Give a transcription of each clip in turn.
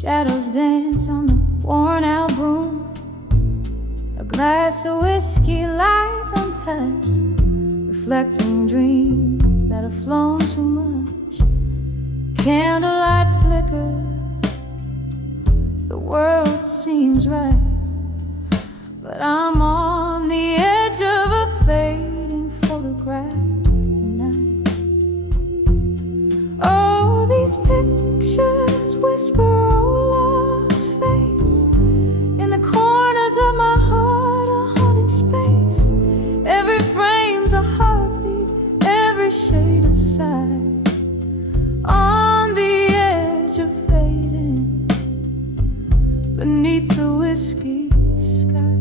Shadows dance on the worn out broom. A glass of whiskey lies untouched, reflecting dreams that have flown too much. Candlelight flicker, the world seems right, but I'm on the edge of a fading photograph tonight. Oh, these pictures whisper old love's face. In the corners of my heart, a haunting space. Every frame's a heartbeat, every shade a sigh. On the edge of fading, beneath the whiskey sky.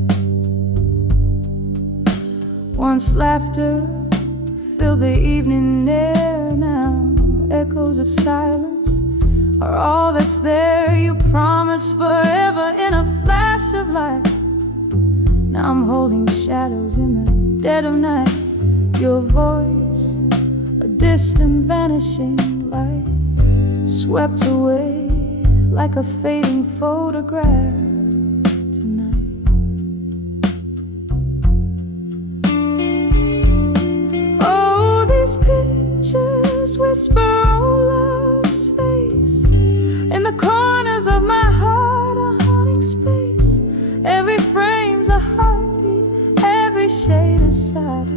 Once laughter filled the evening air, now echoes of silence are all that's there. You promised forever in a flash of light. Now I'm holding shadows in the dead of night. Your voice, a distant vanishing light, swept away like a fading photograph tonight. Oh, these pictures whisper old love's face. In the corners of my heart, a haunting space. Every frame's a heartbeat, every shade a sigh.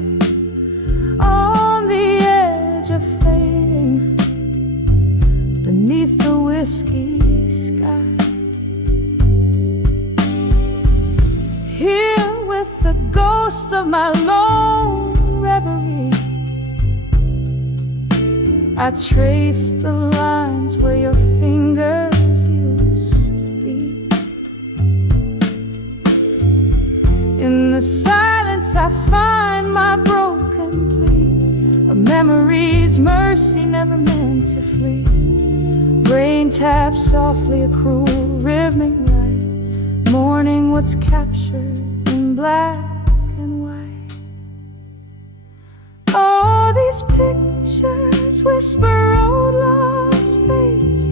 On the edge of fading, beneath the whiskey sky. Here with the ghosts of my lone reverie, I trace the lines where your fingers used to be. In the silence I find my broken plea, a memory's mercy never meant to flee. Rain taps softly a cruel rhythmic rite, mourning what's captured in black and white. Oh, these pictures whisper old love's face.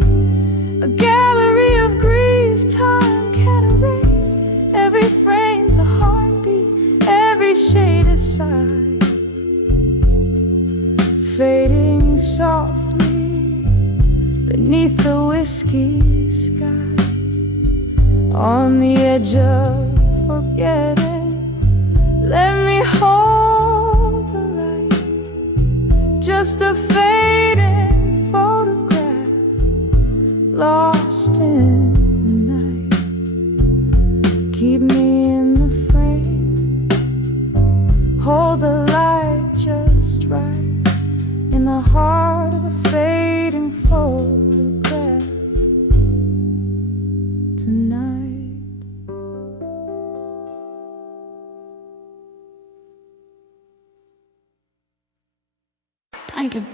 A gallery of grief time can't erase. Every frame's a heartbeat, every shade a sigh. Fading softly beneath the whiskey sky. On the edge of forgetting, let me hold the light. Just a fading photograph, lost in the night. Keep me in the frame, hold the light just right, in the heart of a fading photograph tonight. Thank you.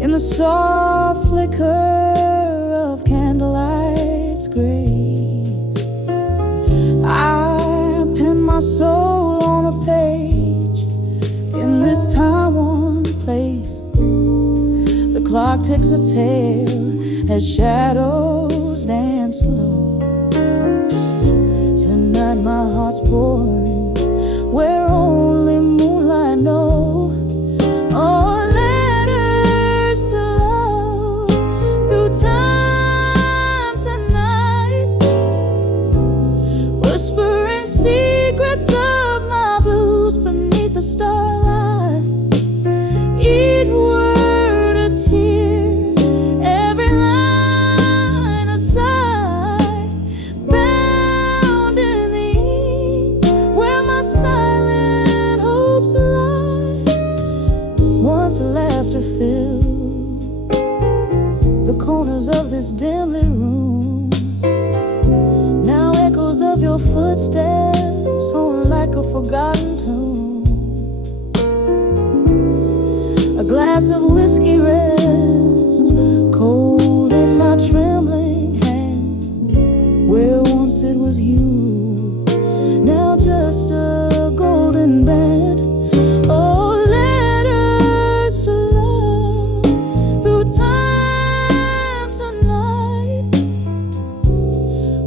In the soft flicker of candlelight's grace, I pen my soul on a page. In this time-worn place, the clock ticks a tale as shadows dance slow. Tonight my heart's pouring where only moonlight knows. Oh, letters to love through time tonight, whispering secrets of my blues beneath the starlight. Each word a tear, every line a sigh, bound in the ink where my silent hopes lie. footsteps home like a forgotten tune. A glass of whiskey rests cold in my trembling hand, where once it was you, now just a golden band. Oh, letters to love through time tonight,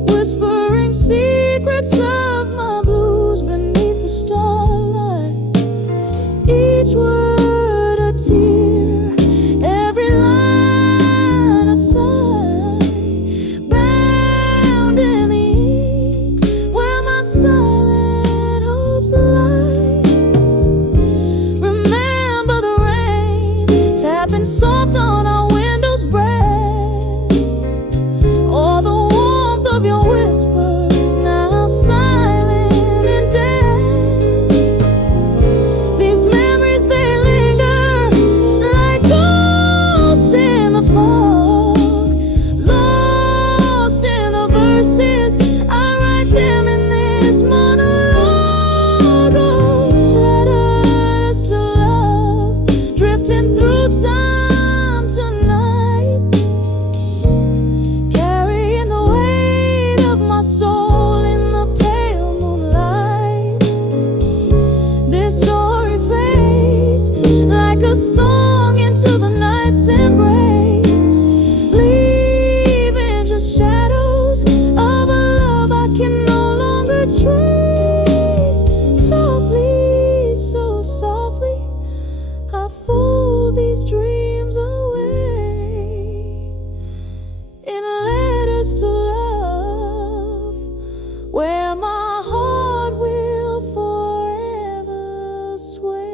whispering secrets of my blues beneath the starlight. Each word a tear, every line a sigh, bound in the ink where my silent hopes lie. Remember the rain tapping soft on our windows breath, or the warmth of your whispers now silent and dead. These memories, they linger like ghosts in the fog, lost in the verses. I write them in this monologue. Oh, letters to love, drifting through time tonight, carrying the weight of my soul in the pale moonlight. This story fades like a song into the night's embrace, leaving just shadows of a love I can no longer trace. Softly, so softly, I fold these dreams away in letters to love, where my heart will forever sway.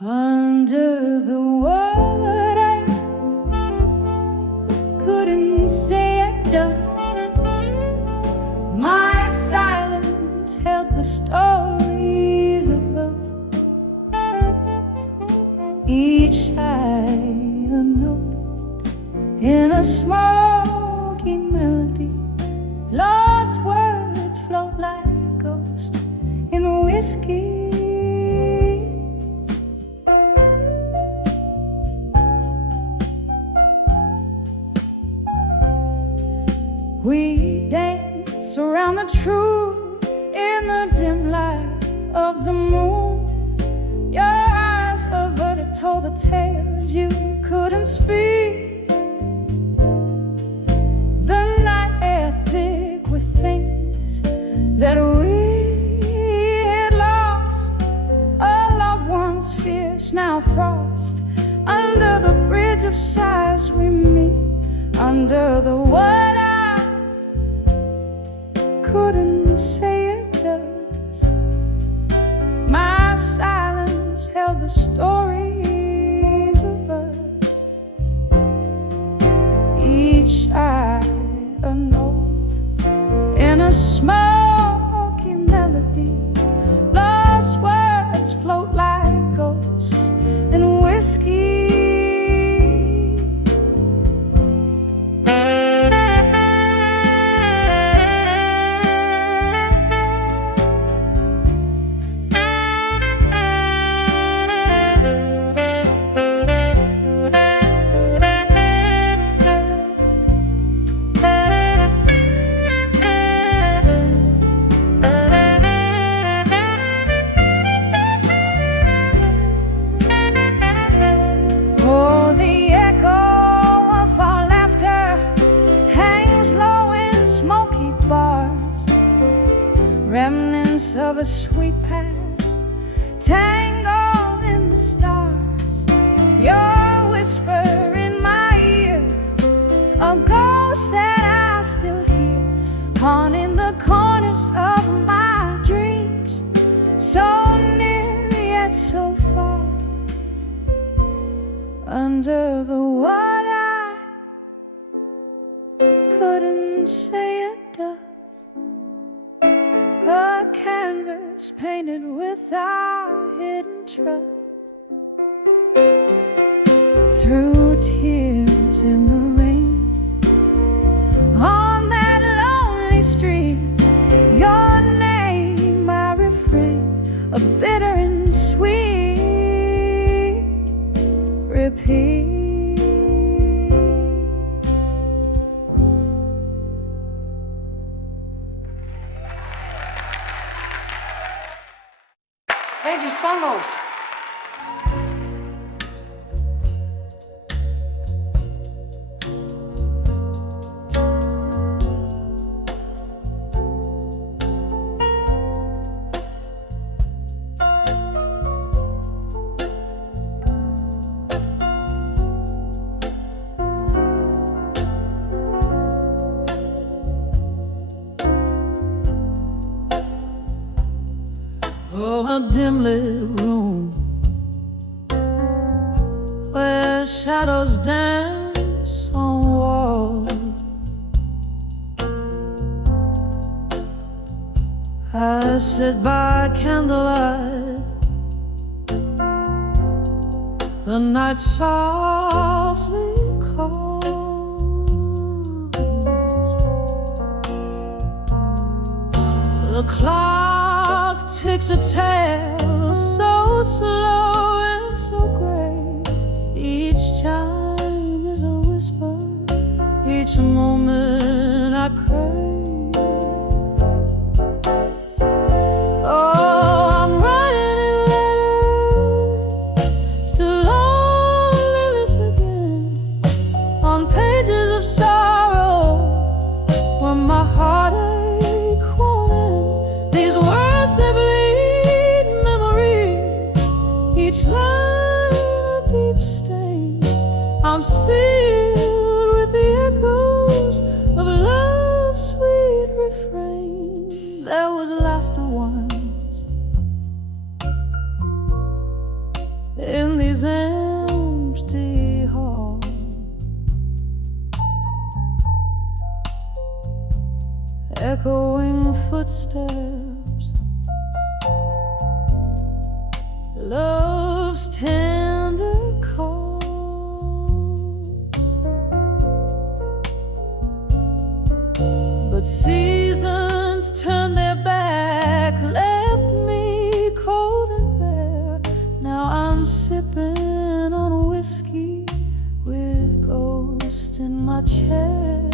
Under the water, couldn't say it done. My silence held the stories of love. Each sigh a note in a smoky melody. Lost words float like ghosts in whiskey. We dance around the truth in the dim light of the moon. Your eyes averted told the tales you couldn't speak. The night air thick with things that we had lost. A loved one's fierce, now frost. Under the bridge of sighs we meet. Under the water, couldn't say it does. My silence held the stories of us. Each eye a note in a smoky melody. Lost words float like ghosts in whiskey. Remnants of a sweet past, tangled in the stars. Your whisper in my ear, a ghost that I still hear, haunting the corners of my dreams. So near yet so far. Under the water, couldn't say it does. A canvas painted with our hidden trust. through tears in the rain. On that lonely street, your name I refrain, a bitter and sweet repeat. Thank you so much. Oh, a dim-lit room where shadows dance on walls. I sit by candlelight, the night softly calls. The clock ticks a tale so slow and so great. Each chime is a whisper, each moment I crave. Oh, I'm writing in letters to loneliness again, on pages of sorrow where my heartache won't end. These words, they bleed memory, each line a deep stain. I'm sealed with the echoes of love's sweet refrain. There was laughter once in these empty halls, echoing footsteps, love's tender calls. But seasons turned their back, left me cold and bare. Now I'm sipping on whiskey with ghosts in my chair.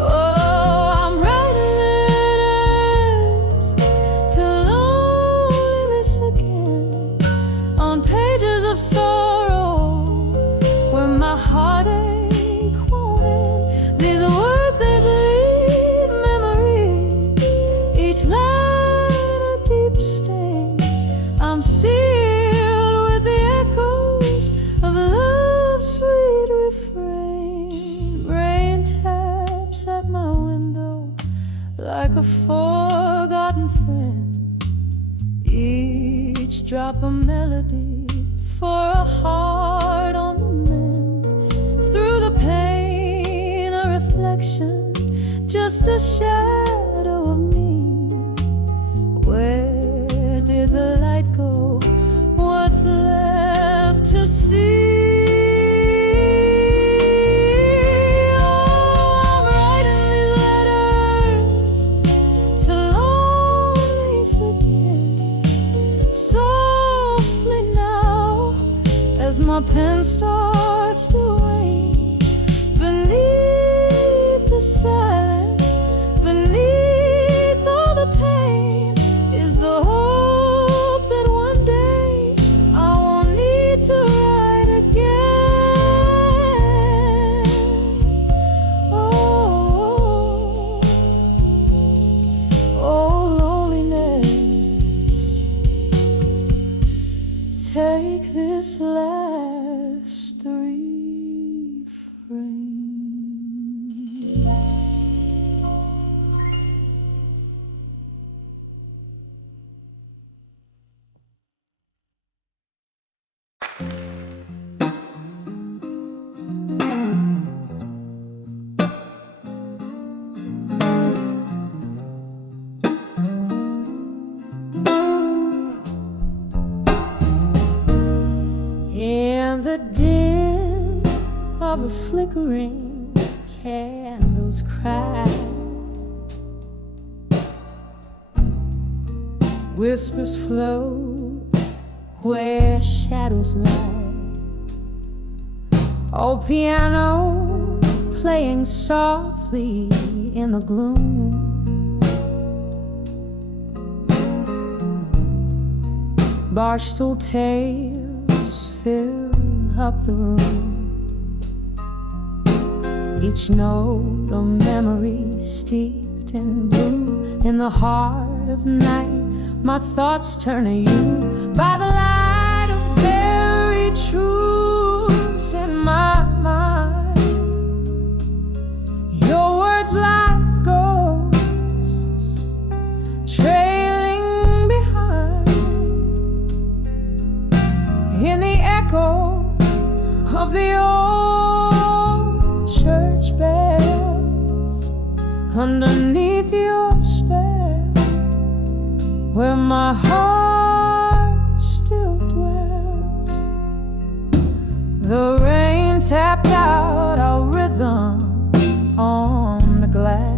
Oh, I'm writing letters to loneliness again, on pages of sorrow where my heartache won't end. These words, they bleed memory, each line a deep stain. I'm sealed with the echoes of love's sweet refrain. Rain taps at my window like a forgotten friend, each drop a melody for a heart on the mend. Through the pain, a reflection, just a shadow of me. Where did the light go? What's left to see? Oh, I'm writing these letters to loneliness again, softly now, as my pen starts to wane. Beneath the silence, beneath all the pain, is the hope that one day I won't need to write again. Oh, oh, loneliness, take this last the flickering candles cry. Whispers float where shadows lie. Old piano playing softly in the gloom. Barstool tales fill up the room. Each note a memory steeped in blue. In the heart of night, my thoughts turn to you. By the light of buried truths in my mind, your words like ghosts trailing behind. In the echo of the old church bells, underneath your spell, where my heart still dwells. The rain tapped out our rhythm on the glass.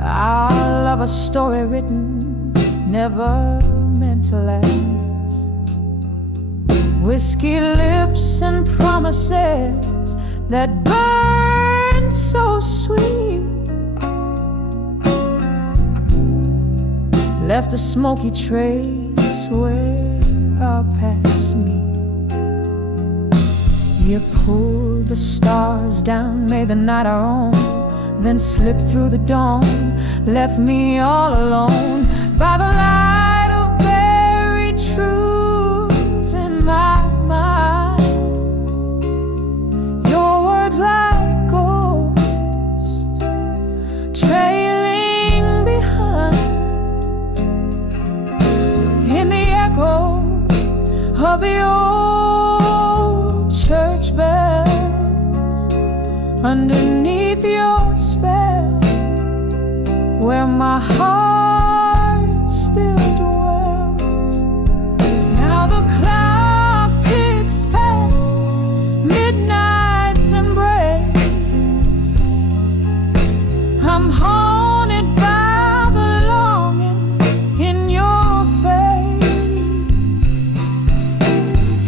Our love, a story written, never meant to last. Whiskey lips and promises that burn so sweet left a smoky trace where our paths meet. You pulled the stars down, made the night our own, then slipped through the dawn, left me all alone. By the light of buried truths in my mind, your words like ghosts trailing behind. In the echo of the old church bells, underneath your spell, where my heart still dwells. Now the clock ticks past midnight's embrace. I'm haunted by the longing in your face.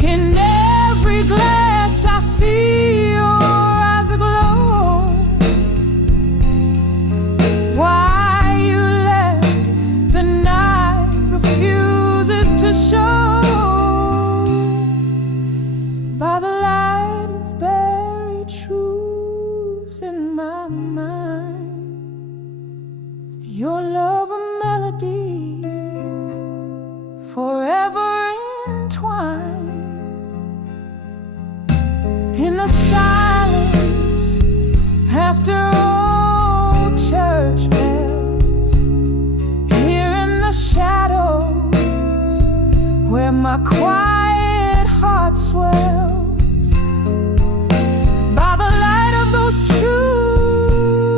In every glass I see your eyes aglow. Why you left the night refuses to show. By the light of buried truths in my mind, your love a melody forever entwined. In the silence after old church bells, here in the shadows where my quiet heart swells. By the light of those truths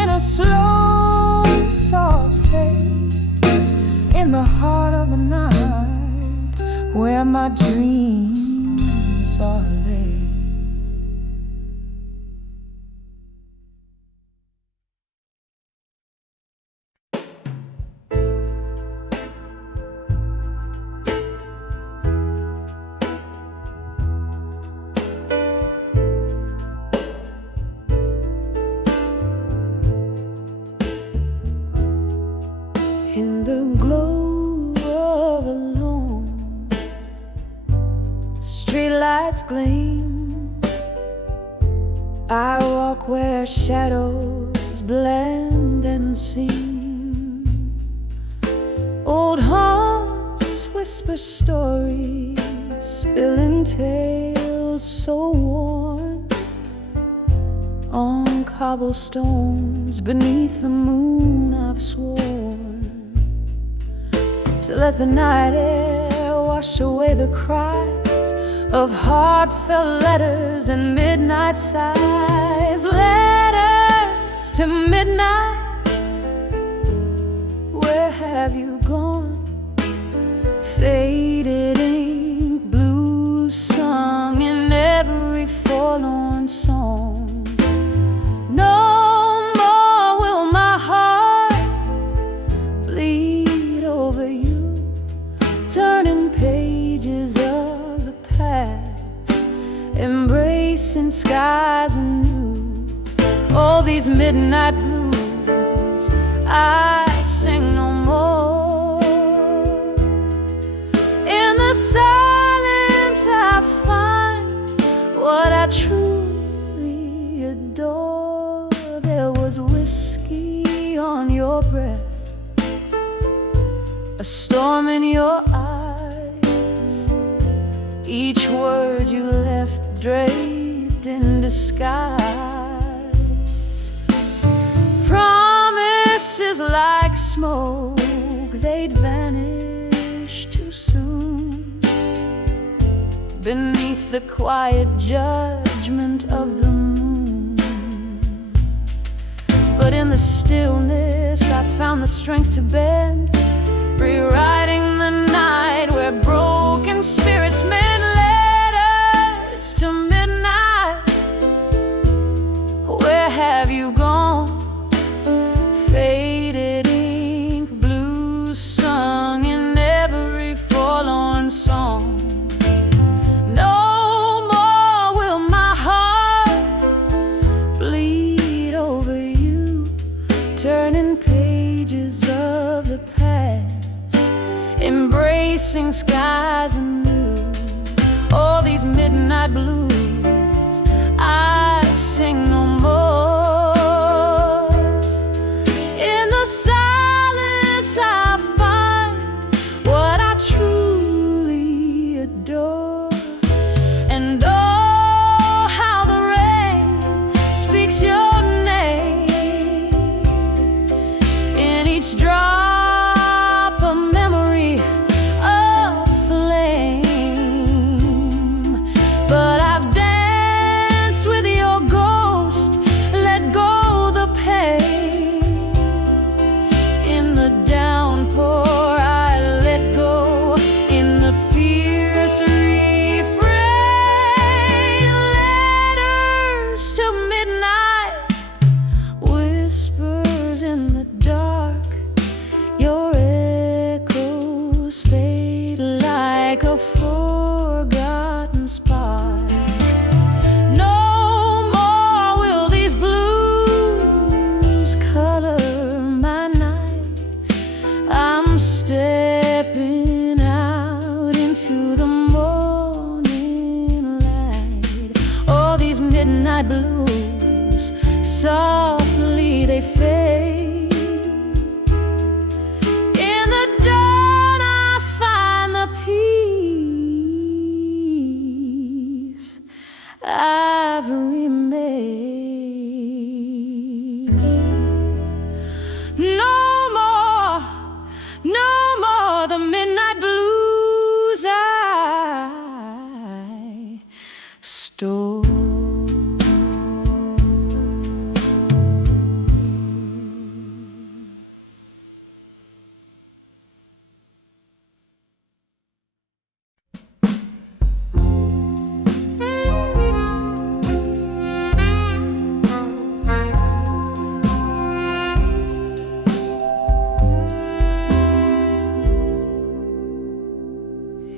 in a slow, soft fade, in the heart of the night where my dreams are laid. In the glow of a lone, streetlights gleam. I walk where shadows blend and seem. Old haunts whisper stories, spilling tales so worn on cobblestones beneath the moon. I've sworn to let the night air wash away the cries of heartfelt letters and midnight sighs. Letters to midnight, where have you gone? Faded ink, blue memory on your breath, a storm in your eyes, each word you left draped in disguise. Promises like smoke, they'd vanish too soon beneath the quiet judgment of the moon. But in the stillness I found the strength to bend, rewriting the night where broken spirits meant letters to midnight. Where have you gone? Faded ink, blues sung in every forlorn song. No more will my heart bleed over you, turning pages of the past, embracing skies anew. All these midnight blues I sing no more. In the silence I find what I truly adore. And oh, how the rain speaks your name in each drop of memory of flame. But I've danced with your ghost, let go the pain. In the downpour I let go, in the fierce refrain. Letters to midnight, whispers in the dark. Your echoes fade like a forgotten spark. No more will these blues color my night. I'm stepping out into the morning light. All these midnight blues, softly they fade. In the dawn I find the peace I've remade. No more, no more the midnight blues I stole.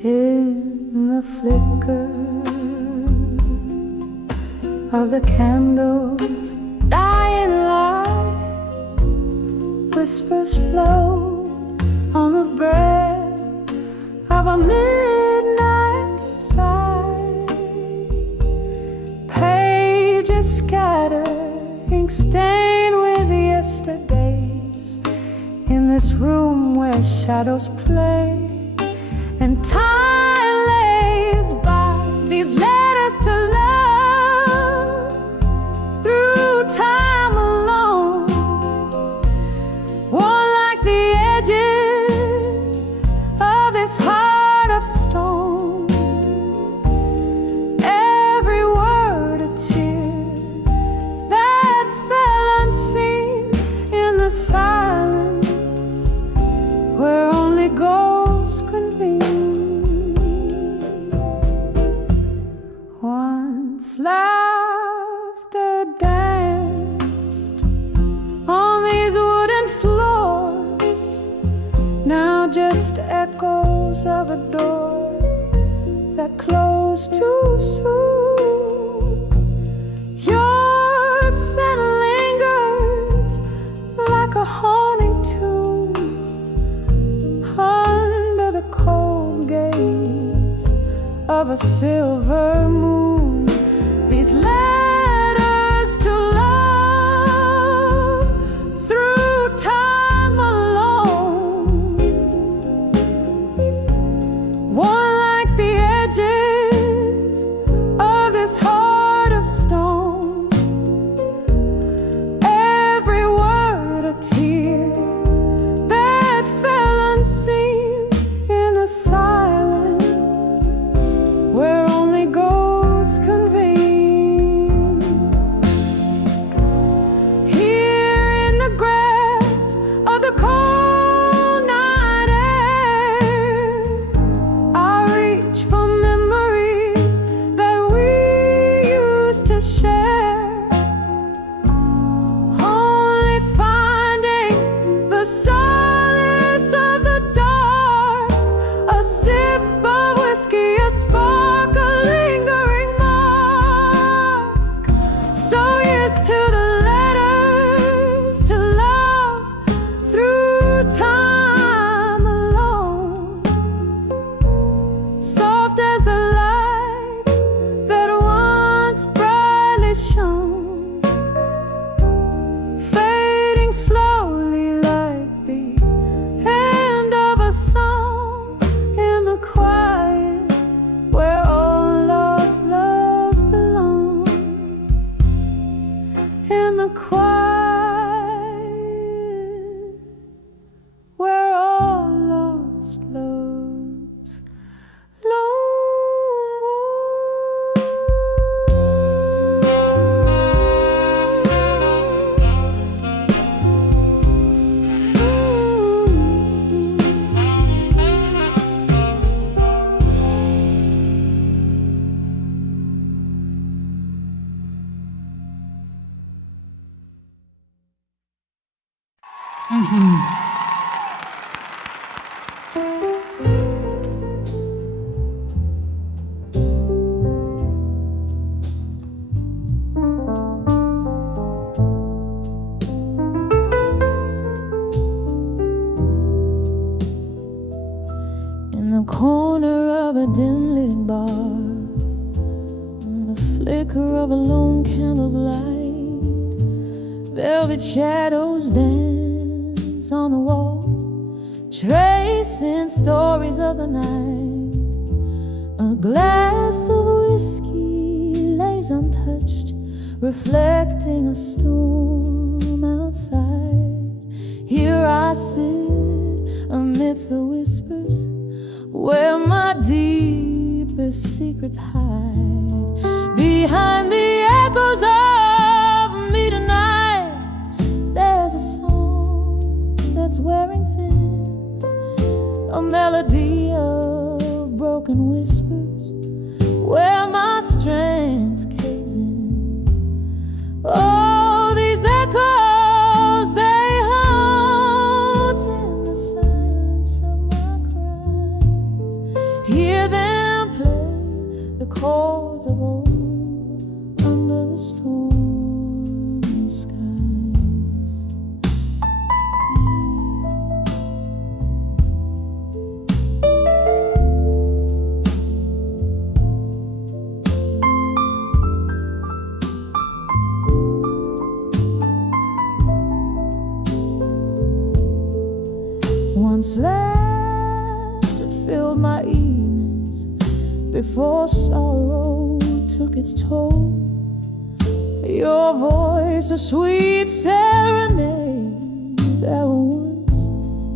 In the flicker of the candles' dying light, whispers float on the breath of a midnight sigh. Pages scatter, ink stained with yesterdays, in this room where shadows play and time lays by these letters to love. Through time alone, worn like the edges of this heart of stone. Every word a tear that fell unseen in the silence where only ghosts convene. Once laughter danced on these wooden floors, now just echoes of a door that closed too soon. Your scent lingers like a haunting tune under the cold gaze of a silver moon. These letters to love, through In the corner of a dim-lit bar, on the flicker of a lone candle's light, velvet shadows dance on the walls, tracing stories of the night. A glass of whiskey lays untouched, reflecting a storm outside. Here I sit amidst the whispers, where my deepest secrets hide. Behind the echoes of me tonight, there's a song that's wearing thin, a melody of broken whispers, where my strength caves in. Oh, these echoes, they haunt in the silence of my cries. Hear them play the chords of old under the stormy skies. Once laughter filled my evenings before sorrow took its toll. Your voice, a sweet serenade that once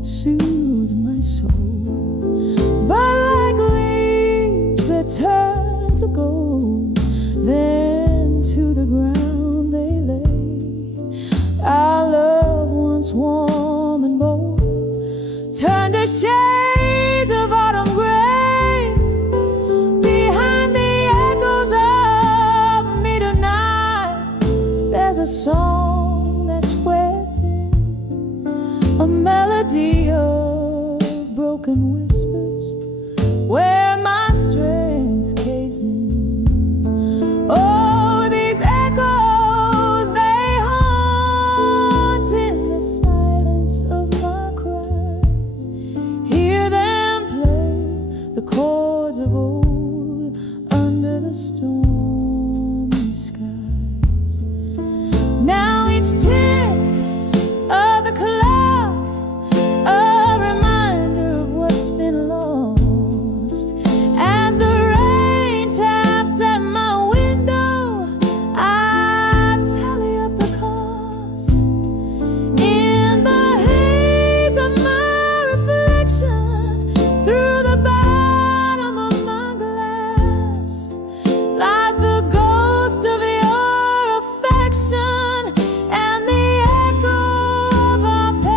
soothed my soul. But like leaves that turn to gold, then to the ground they lay. Our love, once warm and bold, turned to shades of autumn gray. Behind the echoes of me tonight, there's a song that's within, a melody of broken whispers, where my strength caves in. Oh, these echoes, they haunt in the silence of my cries. Hear them play the chords of old under the stormy skies. Now each tick of the clock, a reminder of what's been lost. As the rain taps at my window, I tally up the cost. In the haze of my reflection, through the bottom of my glass, lies the ghost of your affection and the echo of our past.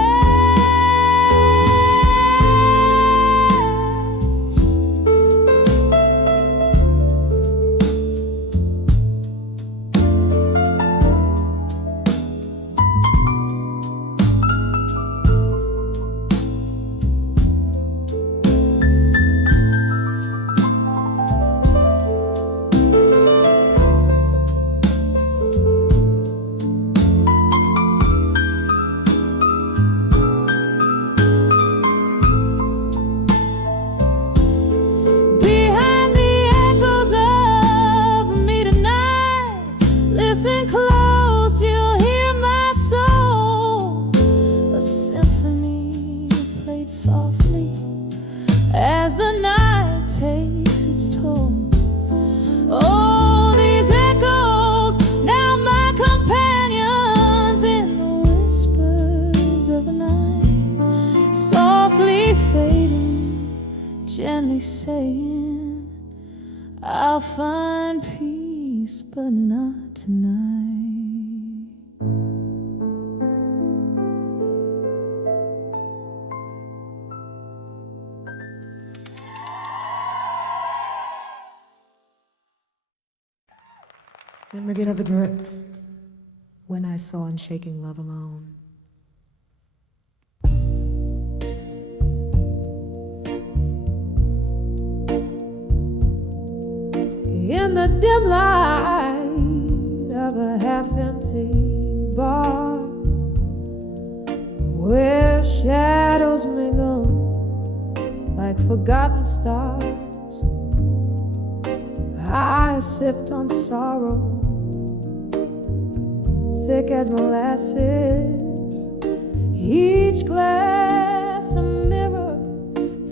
Behind the echoes of me tonight, listen close, you'll hear my soul. A symphony played softly as the night takes its toll. Oh, these echoes, now my companions in the whispers of the night, softly fading, gently saying, I'll find peace, but not tonight. Never get over grip when I saw Unshaking Love alone. dim light of a half-empty bar, where shadows mingle like forgotten stars. I sipped on sorrow, thick as molasses, each glass a mirror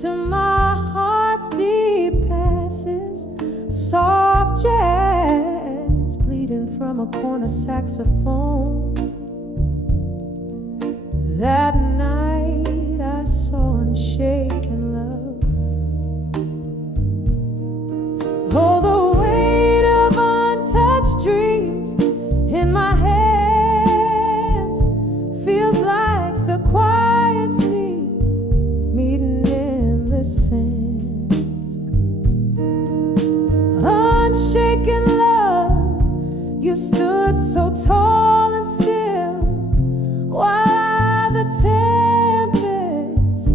to my heart's deep passes. Soft jazz bleeding from a corner saxophone. That night I saw unshaken love. Oh, the weight of untouched dreams in my hands feels like the quiet sea meeting endless sands. Unshaken love, you stood so tall and still, while the tempest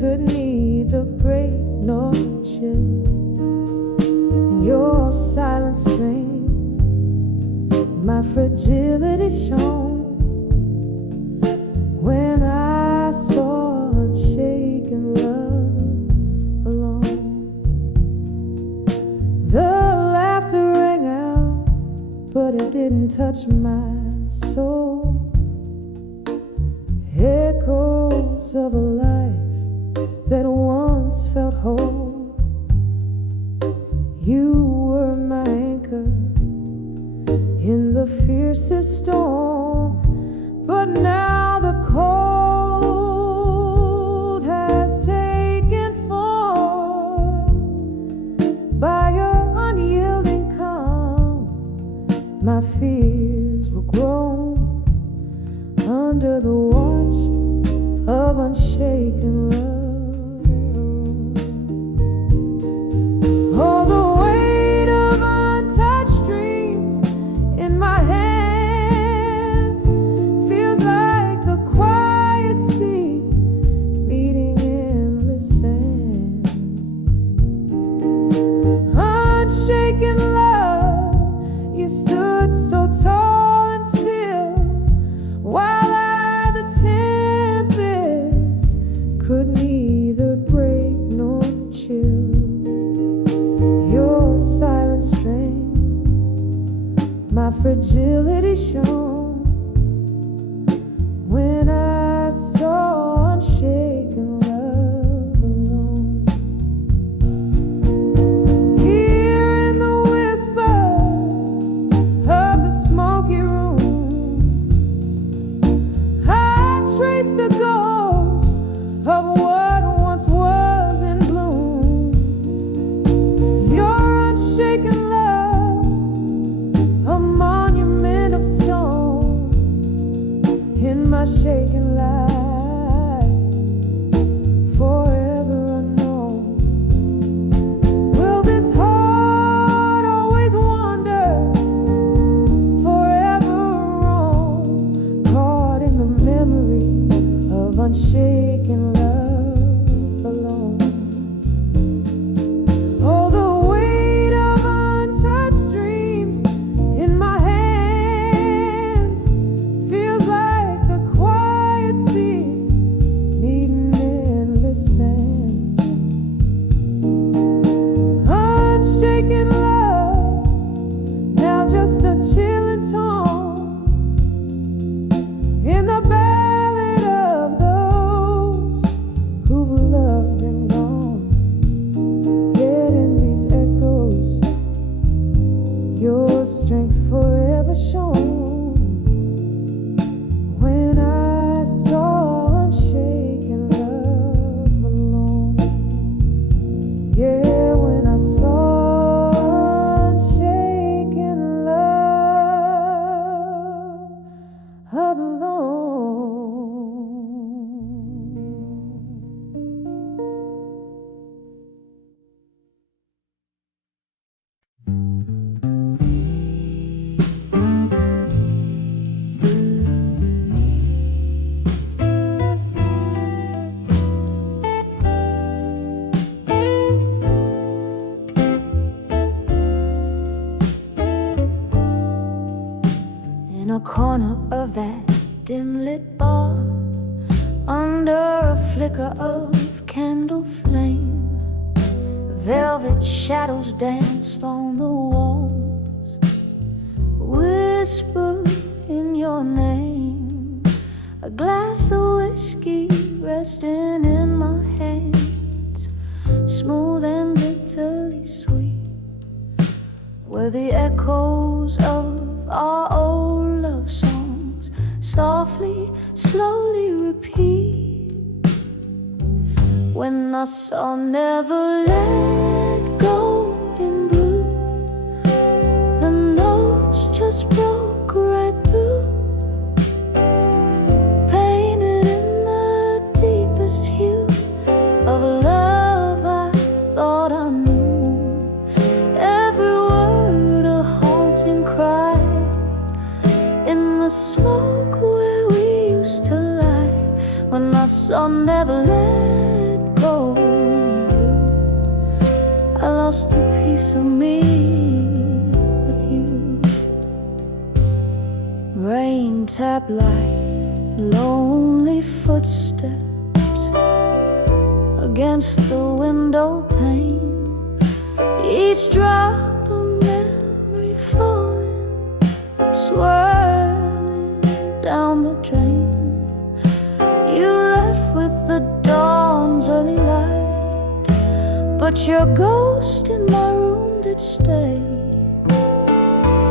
could neither break nor chill. Your silent strength, my fragility shone when I saw unshaken love alone. The laughter rang out, but it didn't touch my soul. Echoes of a life that once felt whole. You were my anchor in the fiercest storm, but now the cold has taken form. By your unyielding calm, my fears were grown under the watch of unshaken love. Oh, the weight of untouched dreams in my hands feels like the quiet sea meeting endless sands. Unshaken love, you stood so tall and still, while I, the tempest, could neither break nor chill. Your silent strength, my fragility shone when I saw unshaken love alone. Here in the whisper of the smoky room, I trace the ghost of what once was in bloom. Your unshaken love, a monument of stone in my shaken life, forever unknown. Will this heart always wander, forever roam, caught in the memory of unshaken love alone? Oh, the weight of untouched dreams in my hands feels like the quiet sea meeting endless sands. Unshaken love, now just a chilling tone in the ballad of those flicker of candle flame, velvet shadows danced on the walls, whisper in your name, a glass of whiskey resting in my hands, smooth and bitterly sweet, were the echoes of our old love songs, softly, slowly repeat. When I saw Never Let Go in blue, the notes just broke right through, painted in the deepest hue of a love I thought I knew. Every word a haunting cry in the smoke where we used to lie. When I saw Never Let Go in blue, I lost a piece of me with you. Rain tap like lonely footsteps against the window pane, each drop a memory falling, swirling down the drain. You left with the dawn's early light, but your ghost in my room did stay,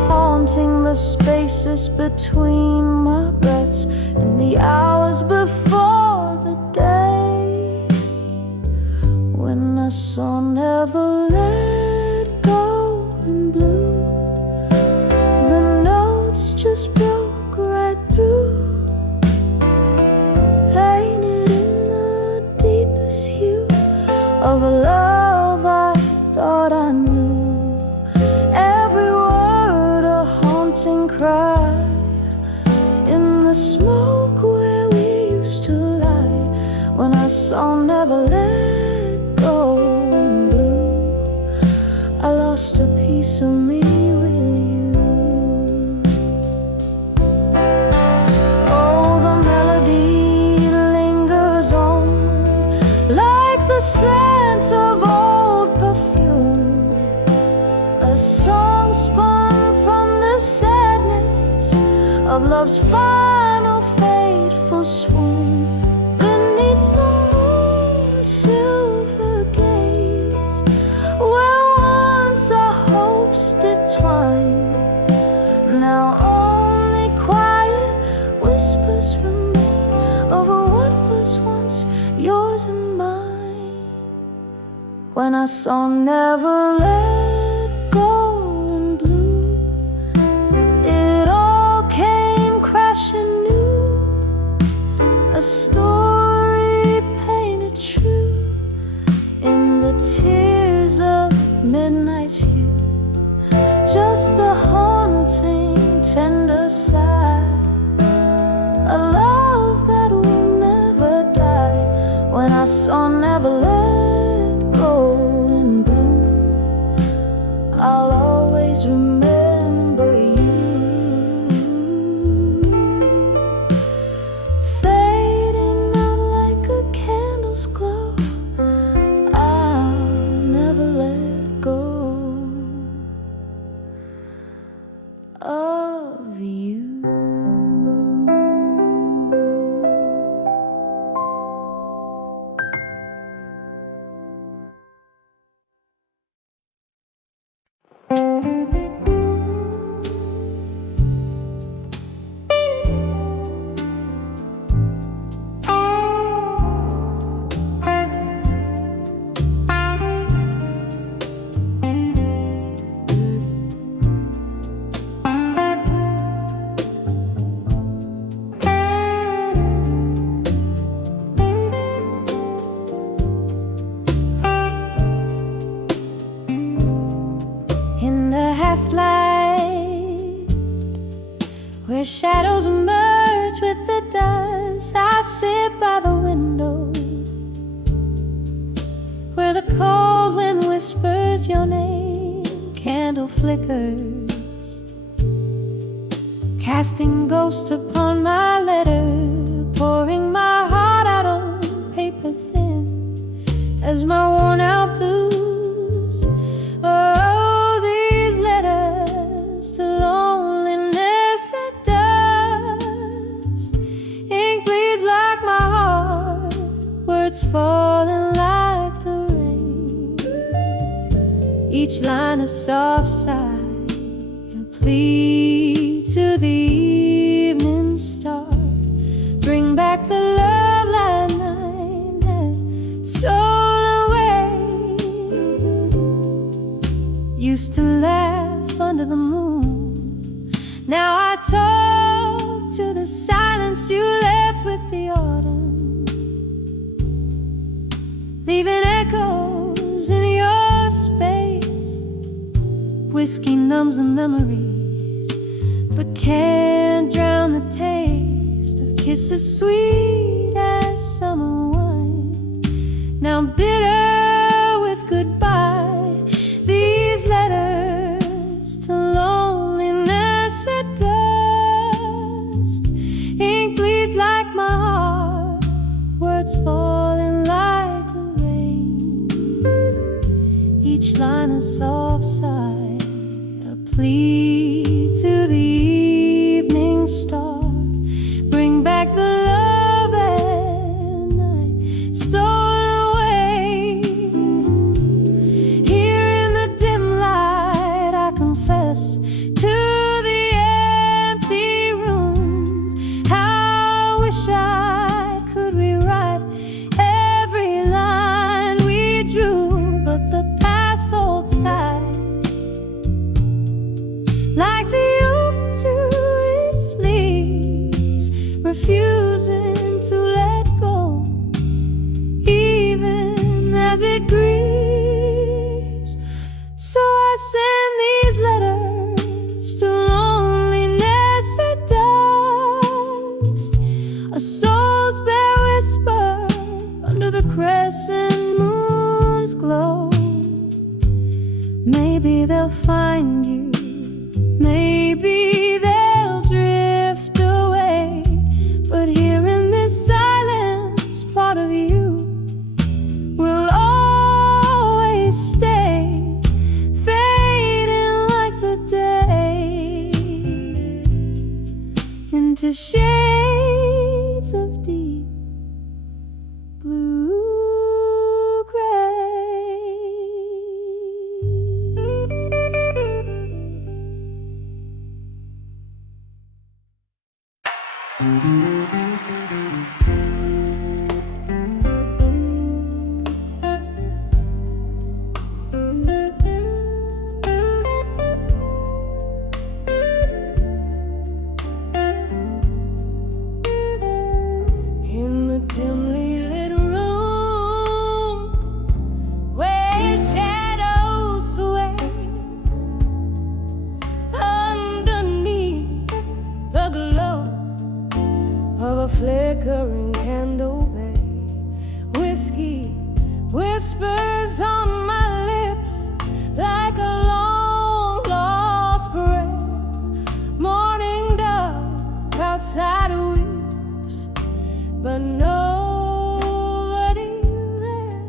haunting the spaces between my breaths in the hours before the day. When I saw Never Let Go in blue, the notes just broke right through, painted in the deepest hue of a love I thought I knew. Every word a haunting cry in the smoke where we used to lie. When I saw Never Let Go in blue, I lost a piece of me with you. Oh, the melody lingers on like the scent of old perfume, a song spun from the sadness of love's final fateful swoon. Beneath the moon's silver gaze, where once our hopes did twine, now only quiet whispers remain over what was once yours and mine. When I saw Never Let Go in blue, it all came crashing new, a story painted true in the tears of midnight's hue, just a haunting tender sigh, a love that will never die. When I saw Never Let Go in blue, I'll always remember you, fading out like a candle's glow. I'll never let go of you. Where shadows merge with the dust, I sit by the window, where the cold wind whispers your name, candle flickers, casting ghosts upon my letter, pouring my heart out on paper words falling like the rain, each line a soft sigh, a plea to the evening star. Bring back the love that night has stolen away. Used to laugh under the moon, now I talk to the silence you left with the autumn, leaving echoes in your space. Whiskey numbs the memories, but can't drown the taste of kisses sweet as summer wine. Now bitter with goodbye, these letters to loneliness at dust. Ink bleeds like my heart, words falling like the rain, each line a soft sigh, a plea to the evening star. Bring back the love that night stole away. Here in the dim light I confess to the empty room, how I wish I could rewrite every line we drew, but the past holds tight like the oak to its leaves, refusing to let go, even as it grieves. So I send these letters to loneliness at dust, a soul's bare whisper under the crescent moon's glow. Maybe they'll find you, maybe they'll drift away, but here in this silence, part of you will always stay, fading like the day into shades of deep blue gray. In the dimly lit room where shadows sway, underneath the glow of a flickering candle bay, whiskey whispers on my lips like a long lost prayer. Morning dove outside weeps, but nobody there.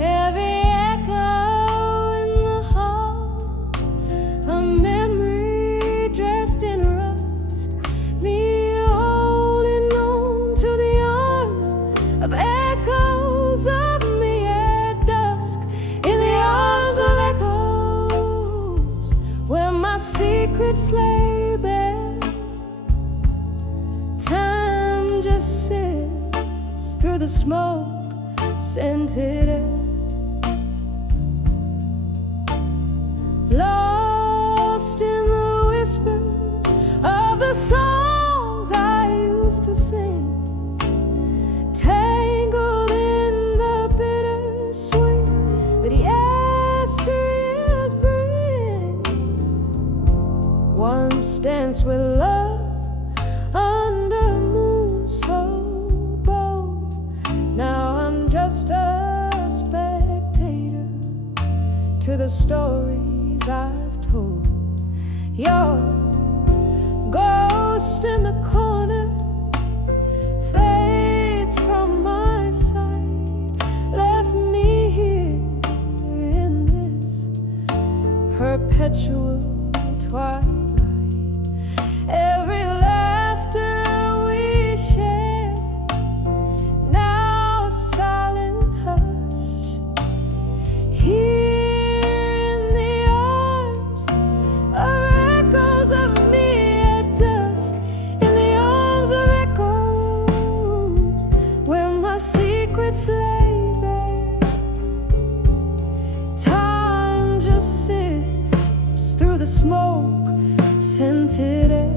Every echo in the hall, a memory dressed in rust, me holding on to the arms of echoes of me at dusk, in the arms of echoes where my secrets lay bare. Time just sits through the smoke scented air, lost in the whispers of the songs I used to sing, tangled in the bittersweet that yesteryears bring. Once danced with love under moon so bold, now I'm just a spectator to the stories I've told. Your ghost in the corner fades from my sight, left me here in this perpetual twilight. Every laughter we shared, now silent spirits lay there. Time just sifts through the smoke scented air.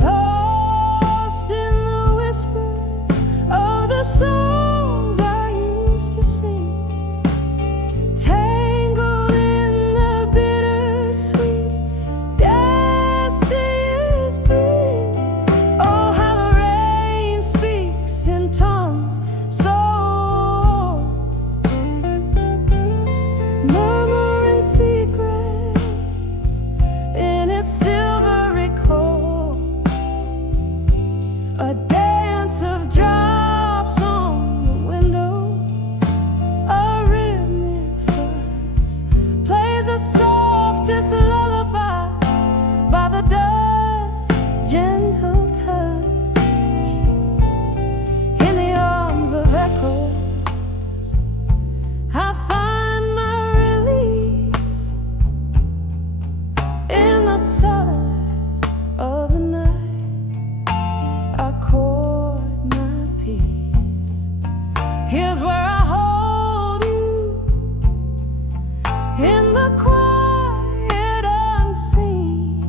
Lost in the whispers of the songs I used to sing, tangled in the bittersweet yesteryears bring. Oh, how the rain speaks in tongues so murmuring secrets in its silvery core. A dance of drops on the window, a rhythmic fuzz plays the softest lullaby by the dusk's gentle touch. In the arms of echoes, I find my release. In the solace of the night, I chord my peace. Here's where I hold you, in the quiet unseen,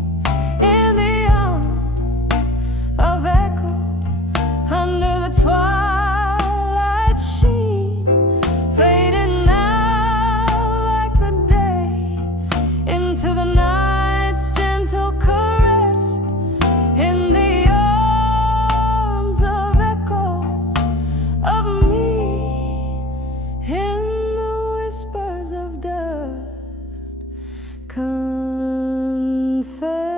in the arms of echoes, under the twilight sheen, fading out like the day into the night's gentle caress. In the arms of echoes of me, in the whispers of dust, confess.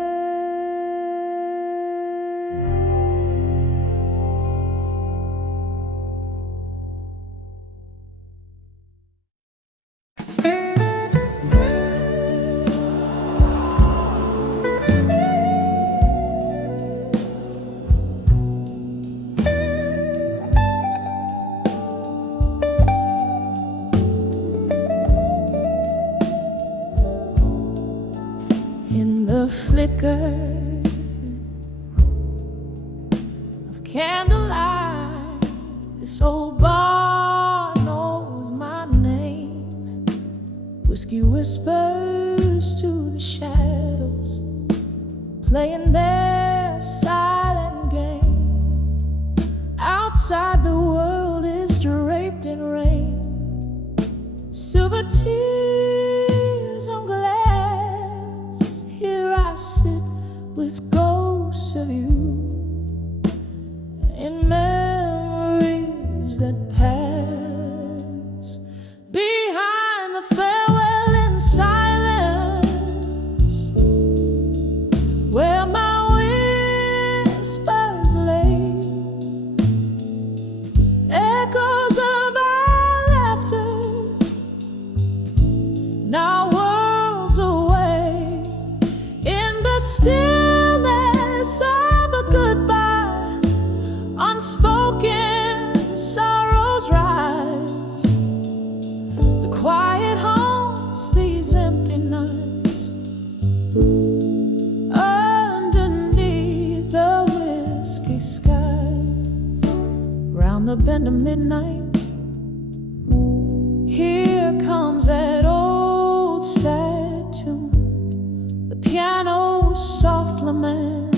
In the flicker of candlelight, this old bar knows my name. Whiskey whispers to the shadows, playing their silent game. Outside the world is draped in rain, silver tears on glass. Here I sit with ghosts of you, in memories that pass. Behind the farewell in silence, where my whispers lay, echoes of our laughter, now worlds away, in the stillness of a goodbye, unspoken sorrows rise. The quiet haunts these empty nights, underneath the whiskey skies. Round the bend of midnight, here comes that old sad tune, the piano's soft lament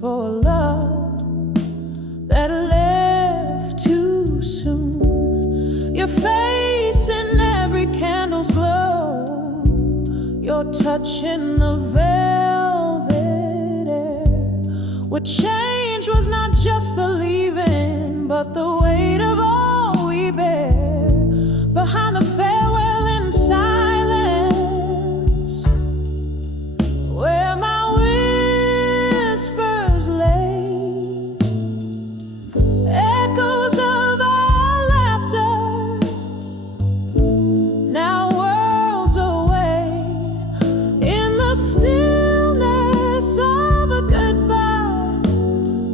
for love that left too soon. Your face in every candle's glow, your touch in the velvet air. What changed was not just the leaving, but the weight of all we bear. Behind the farewell in silence, where my whispers lay, echoes of our laughter, now worlds away, in the stillness of a goodbye,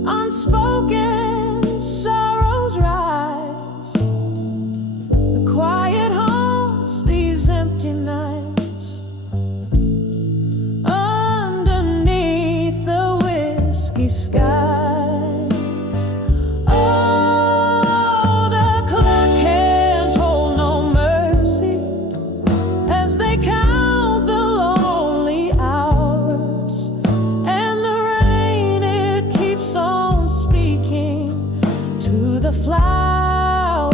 unspoken sorrows rise. The quiet haunts these empty nights, underneath the whiskey skies. flowers,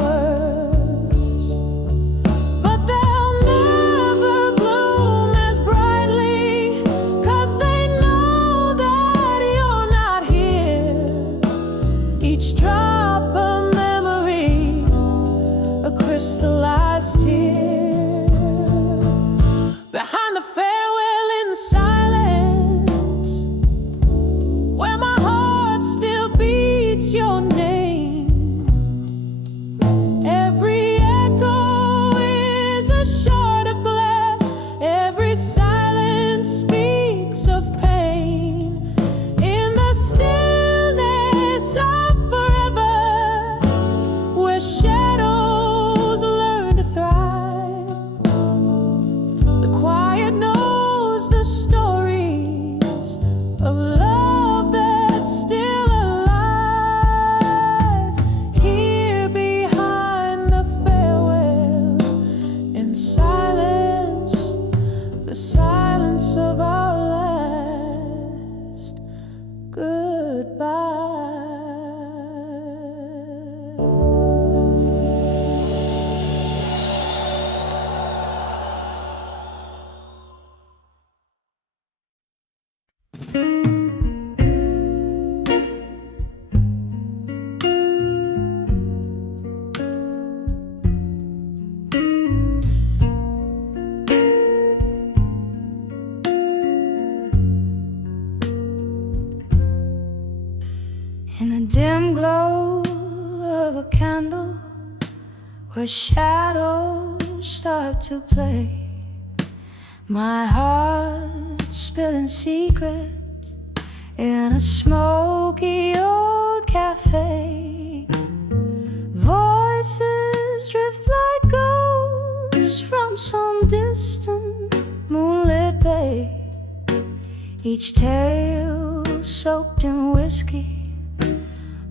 but they'll never bloom as brightly, 'cause they know that you're not here. Each drop of memory, a crystallized tear. Behind the farewell in silence, where my heart still beats your name, every echo is a shard of glass, every silence speaks of pain. In the stillness of forever, where shadows learn to thrive, the quiet knows the stories of love that's still alive. Here behind the farewell, in silence, the silence of our last goodbye. In the dim glow of a candle, where shadows start to play, my heart spilling secrets in a smoky old cafe. Voices drift like ghosts from some distant moonlit bay, each tale soaked in whiskey,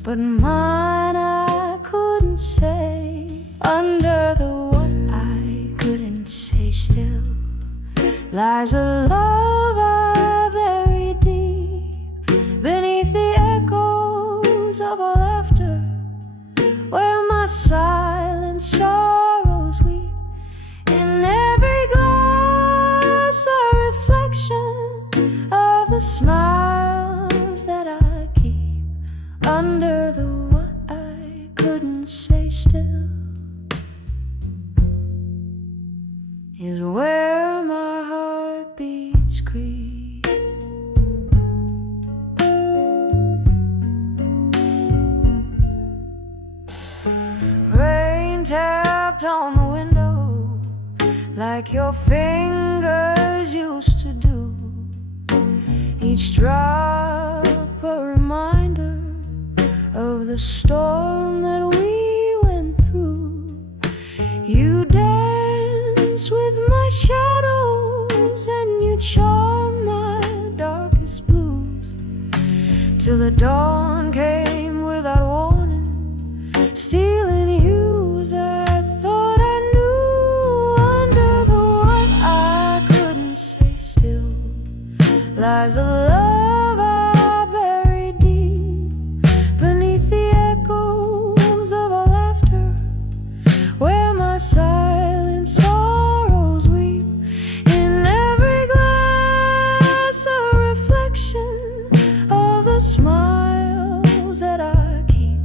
but mine I couldn't say. Under the what I couldn't say still lies a love I buried deep beneath the echoes of our laughter, where my silent sorrows weep. In every glass a reflection of the smiles that I keep. Under the what I couldn't say still is where my heart beats creep. Rain tapped on the window like your fingers used to do, each drop a reminder of the storm that we went through. You dance with my shadows and you charm my darkest blues, till the dawn came without warning, stealing hues I thought I knew. Under the what I couldn't say still lies a love I buried deep beneath the echoes of our laughter, where my silent sorrows weep. In every glass a reflection of the smiles that I keep.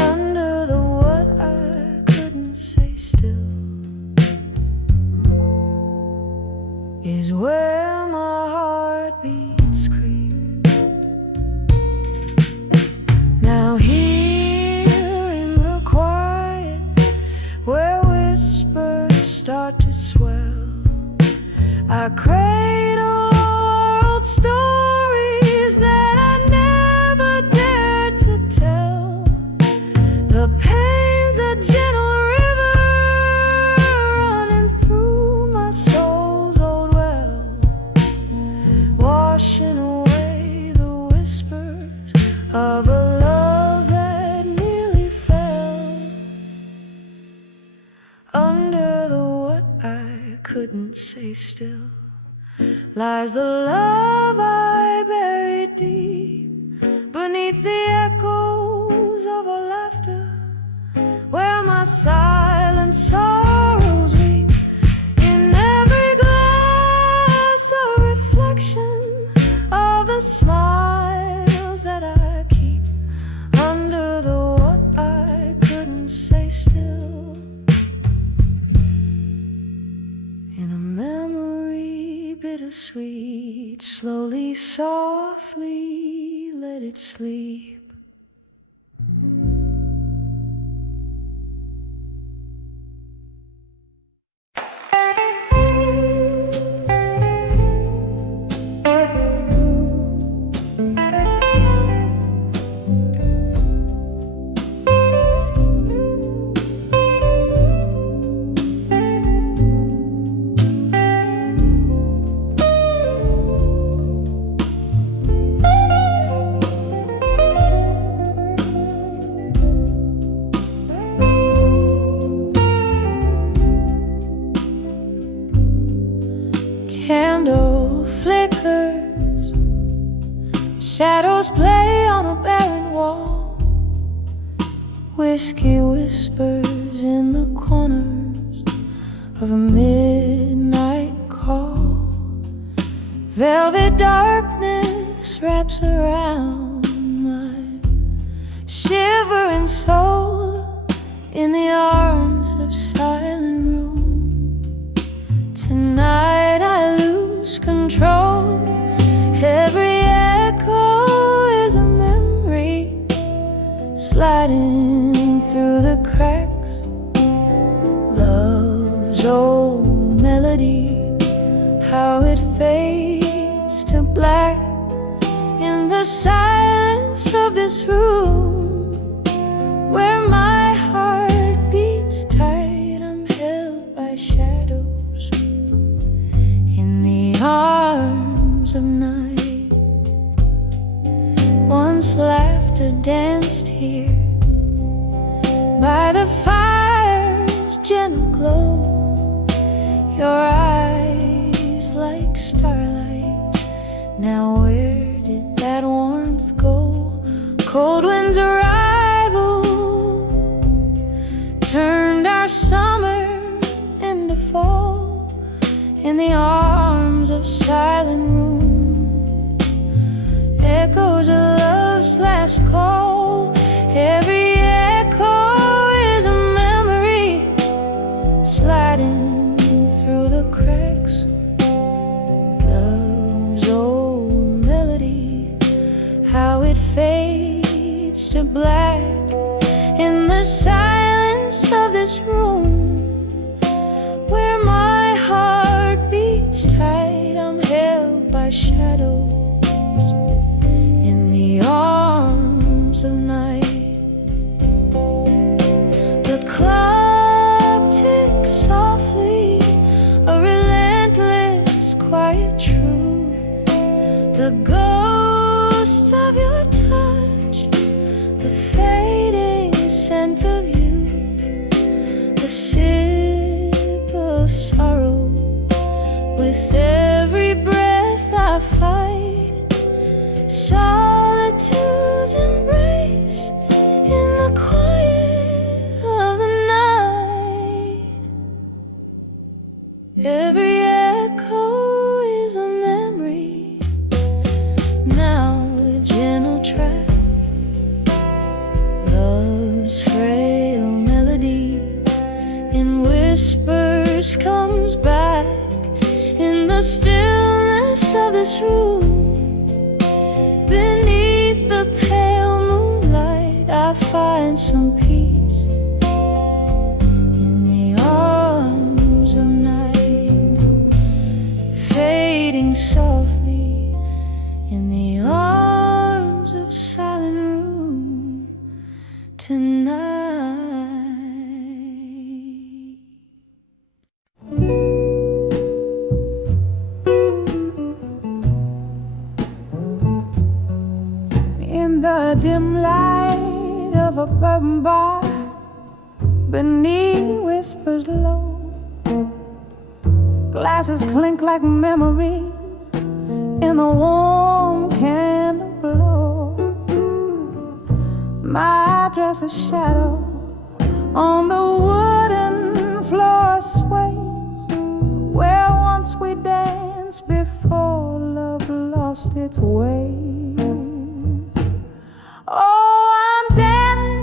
Under the what I couldn't say still is where my heart beats creep. Now here in the quiet, where whispers start to swell, I cradle old stories that I never dared to tell. The pain's a gentle river running through my soul's old well, washing away the whispers of a love that nearly fell. Under the what I couldn't say still lies the love I buried deep beneath the echoes of our laughter, my silent sorrows weep. In every glass a reflection of the smiles that I keep under the what I couldn't say still. In a memory bittersweet, slowly, softly let it sleep. Candle flickers, shadows play on a barren wall. Whiskey whispers in the corners of a midnight call. Velvet darkness wraps around my shivering soul in the arms of silent room. Tonight I lose control. Every echo is a memory sliding through the cracks. Love's old melody, how it fades to black in the silence of this room, where my heart beats tight. I'm held by shadows in the arms of night. Once laughter danced here by the fire's gentle glow. Your eyes like starlight, now where did that warmth go? Cold wind's arrival turned our summer into fall in the arms of silent room. Echoes of love's last call. Every echo is a memory sliding through the cracks. Love's old melody, how it fades to black in the silence of this room, where my heart beats tight. I'm held by shadows in the arms of night. The clock ticks softly, a relentless quiet truth. The ghost of your touch, the fading scent of you, the sip of sorrow. With every breath I fight solitude's embrace in the quiet of the night. Every echo is a memory, now a gentle track. Love's frail melody in whispers comes back in the stillness of this room. Beneath the pale moonlight I find some peace in the arms of night, fading softly in the arms of silent room tonight. In the dim light of a bourbon bar, beneath whispers low, glasses clink like memories in the warm candle glow. My dress a shadow on the wooden floor sways where once we danced before love lost its way. Oh, I'm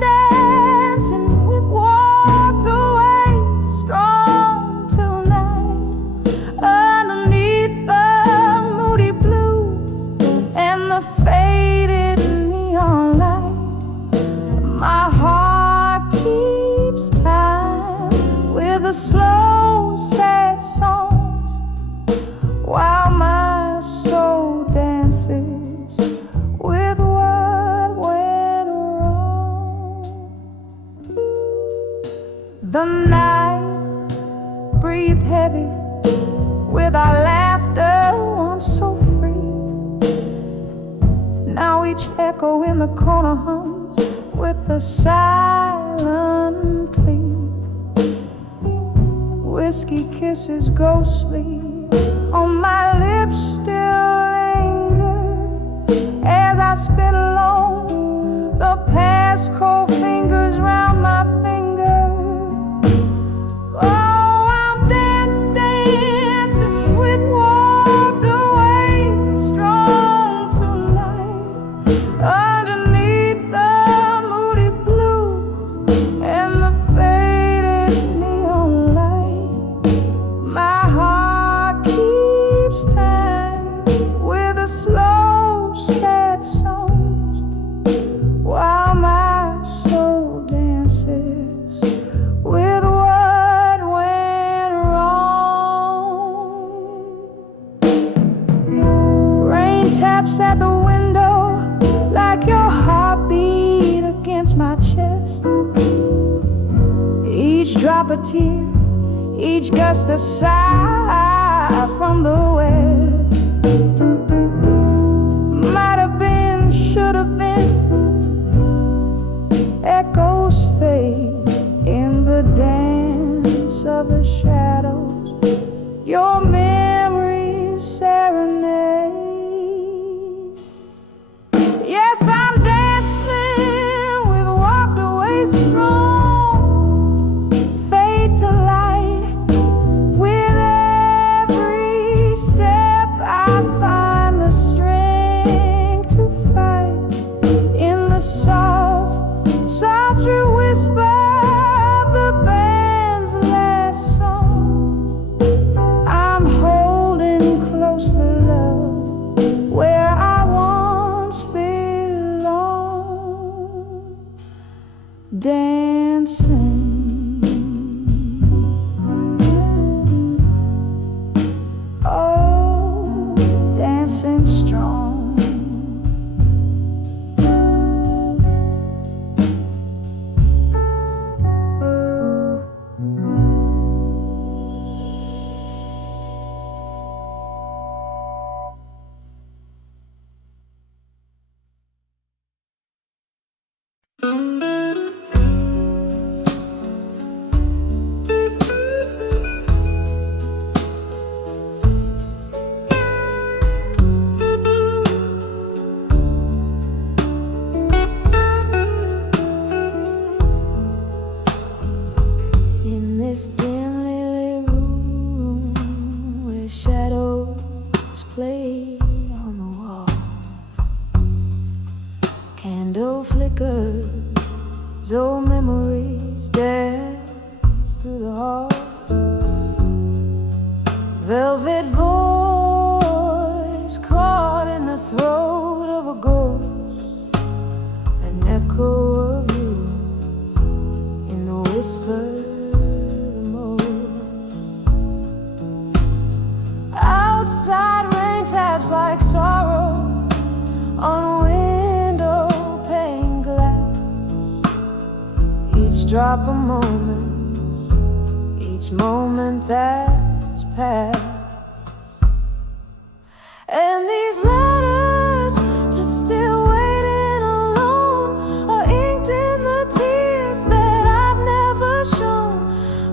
dancing with walked away strong tonight underneath the moody blues and the faded neon light. My heart keeps time with the slow, sad songs while my soul dances with what went wrong. The night breathed heavy with our laughter once so free. Now each echo in the corner hums with the silent plea. Whiskey kisses ghostly on my lips still linger as I spin along the past cold fingers round my finger. Oh, I'm dancing with walked away strong tonight underneath the moody blues and the faded neon light. My heart keeps time with the slow, sad songs while my soul dances with what went wrong. Rain taps at the window like your heartbeat against my chest. Each drop a tear, each gust a sigh from the west. Might have been, should have been. Echoes fade in the dance of the shadows. Your memories serenade. Yes, I'm dancing with walked away strong, fade to light. With every step I find the strength to fight in the soft, sultry whisper of the band's last song. I'm holding close the love where I once belonged, dancing. Oh, dancing strong. In this dimly lit room where shadows play on the walls, candle flickers, old memories dance through the halls. Velvet voice caught in the throat of a ghost, an echo of you in the whisper. Outside rain taps like sorrow on window pane glass. Each drop a moment, each moment that's passed. And these letters to still waiting alone are inked in the tears that I've never shown.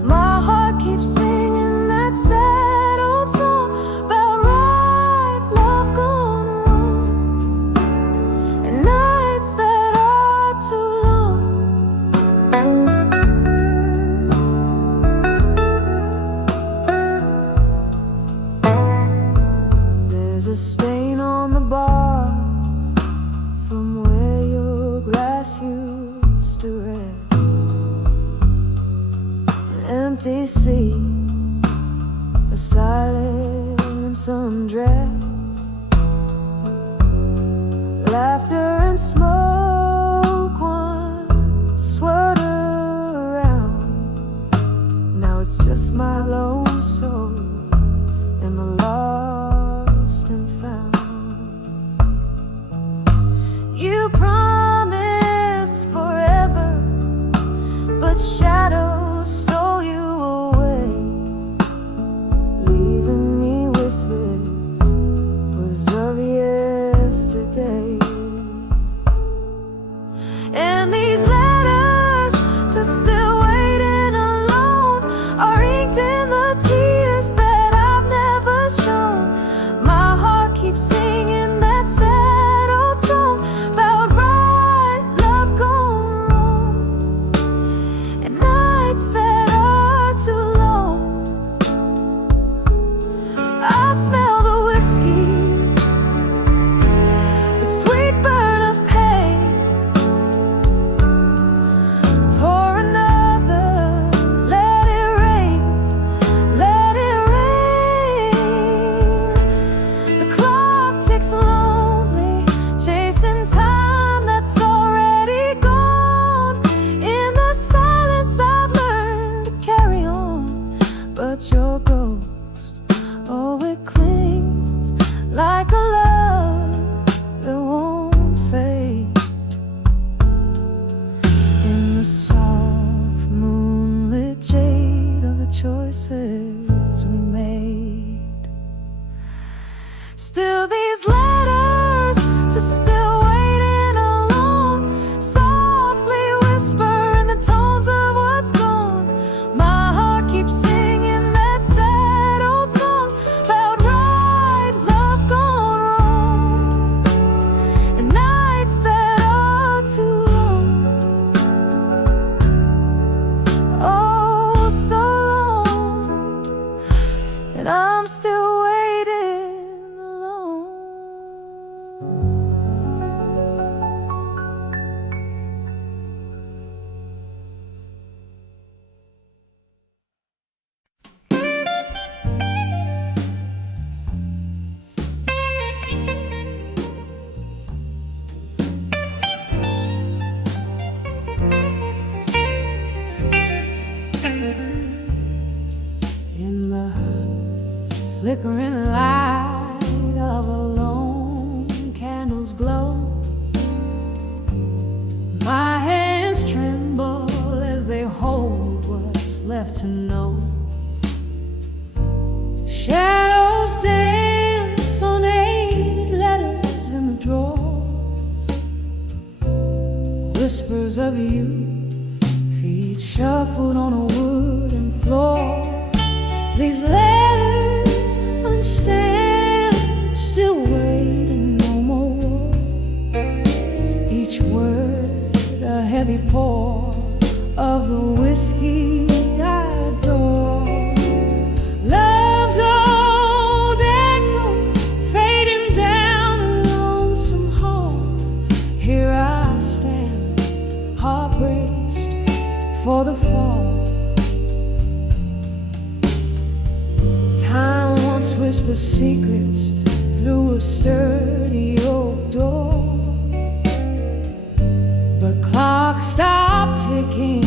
My heart keeps singing that sad old song about right love gone wrong and nights that are too long. empty sea, a silence undressed, laughter and smoke once swirled around. Now it's just my lone soul and the lost and found. You promised forever, but shadows stole you away, leaving me whispers of yesterday. And these letters to still waiting alone are inked in the tears that I've never shown. My heart keeps singing that sad old song about right love gone wrong, and nights that are too long. I smell the whiskey, the sweet burn of pain. Pour another, let it rain, let it rain. The clock ticks lonely, chasing time that's already gone. In the silence I've learned to carry on, but your ghost, oh, it clings like a love that won't fade. In the soft moonlit shade of the choices we made. Still these letters to still waiting alone softly whisper in the tones of what's gone. My heart keeps singing that sad old song about right love gone wrong, and nights that are too long. Oh, so long, and I'm still waiting alone. In the flickering light of a lone candle's glow, my hands tremble as they hold what's left to know. Shadows dance on 8 letters in the drawer, whispers of you, feet shuffled on a wooden floor. These letters unstamped, still waiting no more. Each word a heavy pour of the whiskey I adore. Love's old echo fading down a lonesome hall. Here I stand, heart braced for the fall. Time once whispered secrets through a sturdy oak door, but clocks stop ticking.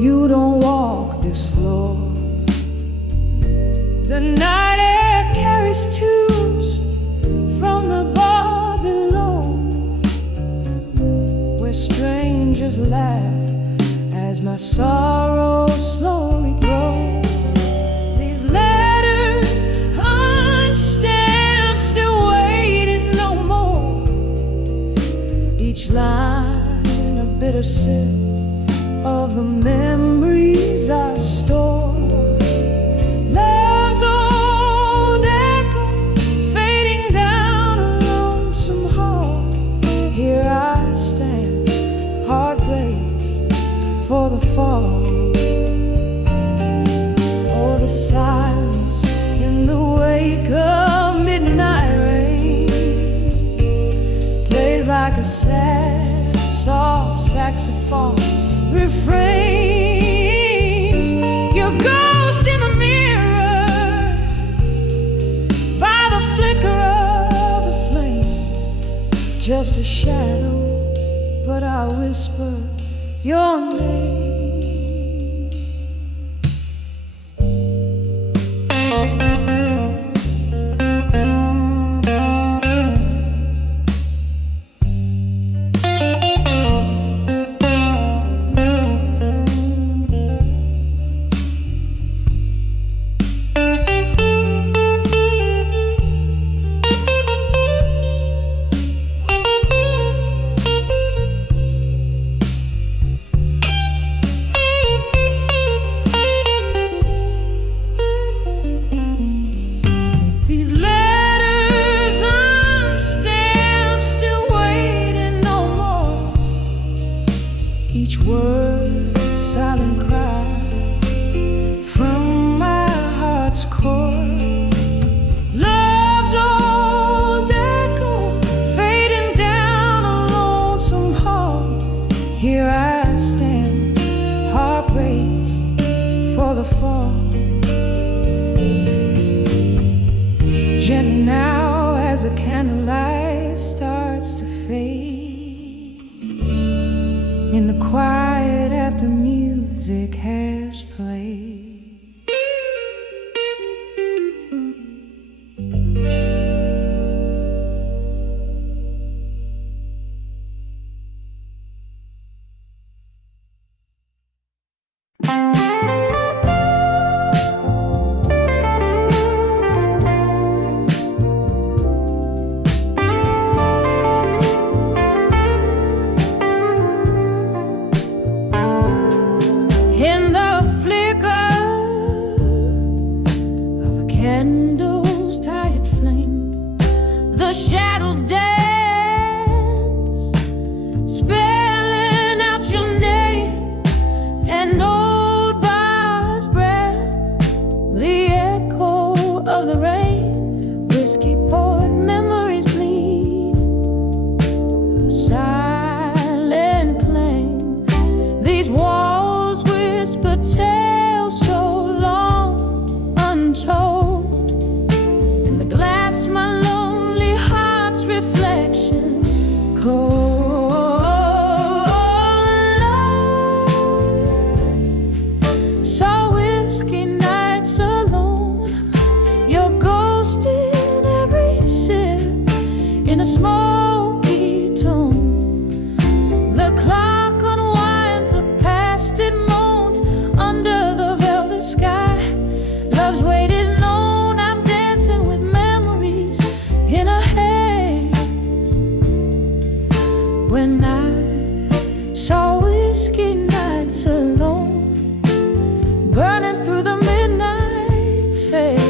You don't walk this floor. The night air carries tunes from the bar below, where strangers laugh as my sorrow slowly grows. These letters unstamped, still waiting no more. Each line a bitter sip of the memories I store. Love's old echo fading down a lonesome hall. Here I stand, heart braced for the fall. Oh, the silence in the wake of midnight rain plays like a sad, soft saxophone refrain. just a shadow, but I whisper your name. Gently now, as the candlelight starts to fade, in the quiet after music has played. In a smoky tone, the clock unwinds, the past it moans under the velvet sky. Love's weight is known. I'm dancing with memories in a haze. When I saw whiskey nights alone, burning through the midnight fade.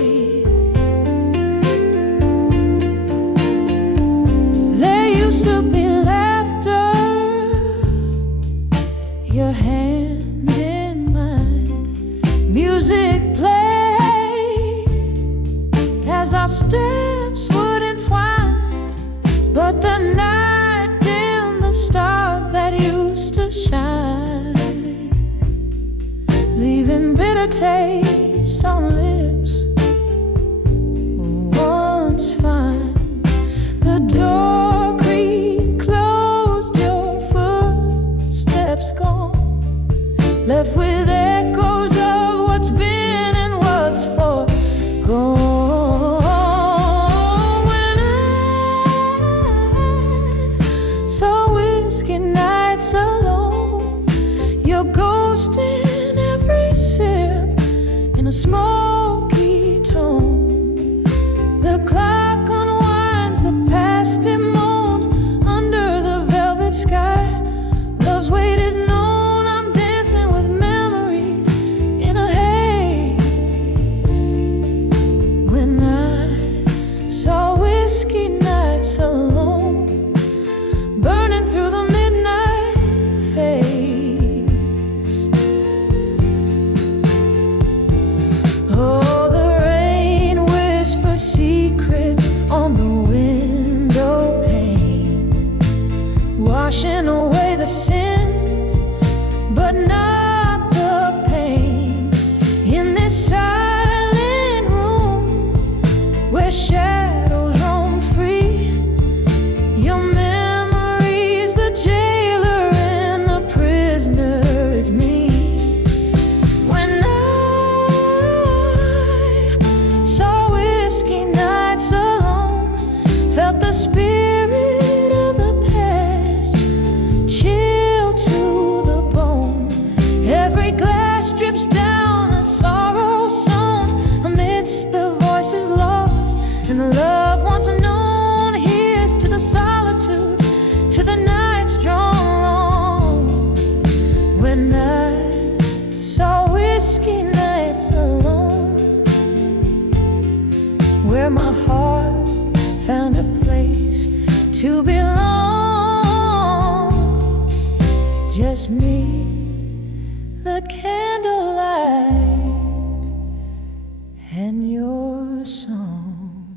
To be laughter, your hand in mine, music play as our steps would entwine. But the night dimmed the stars that used to shine, leaving bitter taste on lips once fine. The door left with echoes of what's been and what's forgone. When I saw whiskey nights alone, your ghost in every sip, in a smoky tone. The clock unwinds, the past it moans under the velvet sky. Love's weight is known. I'm dancing with memories to belong. Just me, the candlelight, and your song.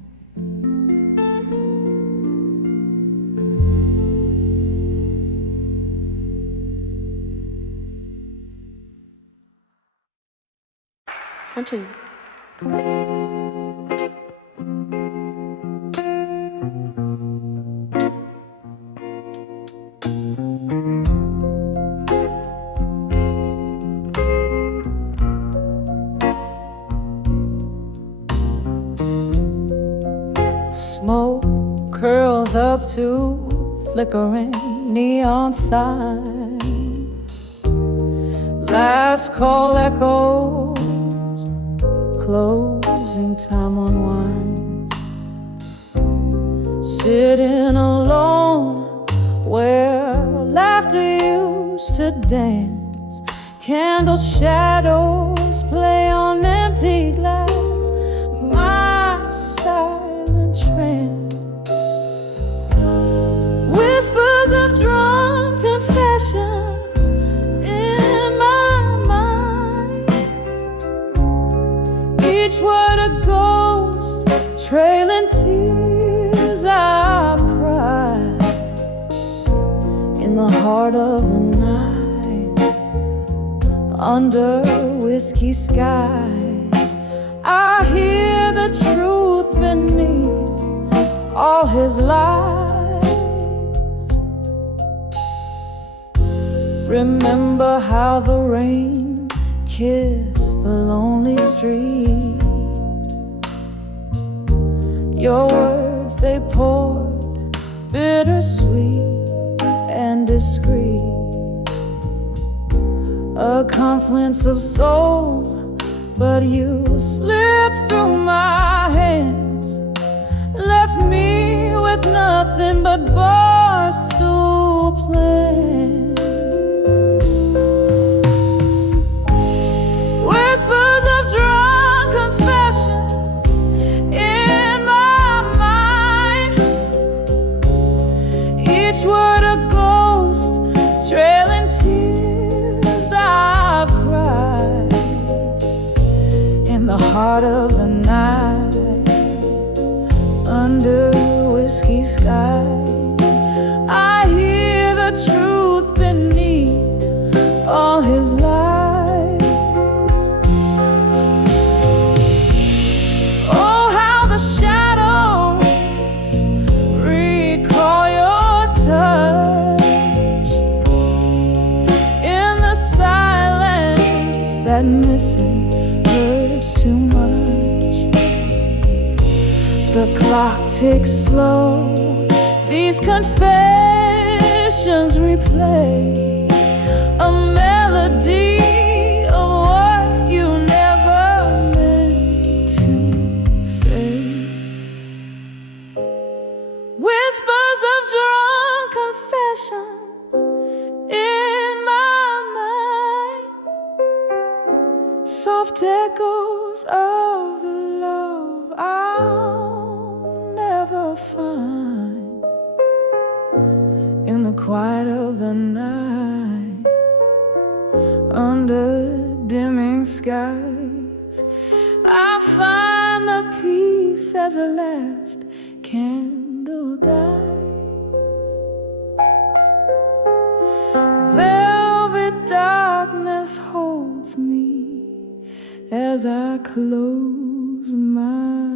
1, 2. Smoke curls up to flickering neon signs. Last call echoes, closing time unwinds. Sitting alone where laughter used to dance. Candle shadows play on empty glass. My silent trance, whispers of drunk confessions in my mind. Each word a ghost, trailing tears I've cried. In the heart of the night, under whiskey skies, I hear the truth beneath all his lies. Remember how the rain kissed the lonely street. Your words, they poured bittersweet and discreet. A confluence of souls, but you slipped through my hands, left me with nothing but barstool plans. Whispers of drunk confessions in my mind. Each word a ghost, trailing tears I've cried. In the heart of the night, under whiskey skies, I hear the truth beneath all his lies. Oh, how the shadows recall your touch. In the silence, that missing hurts too much. The clock ticks slow, these confessions replay a melody of what you never meant to say. Whispers of drunk confessions in my mind. Soft echoes of the love I'll never find. In the quiet of the night, under dimming skies, I find the peace as a last candle dies. Velvet darkness holds me as I close my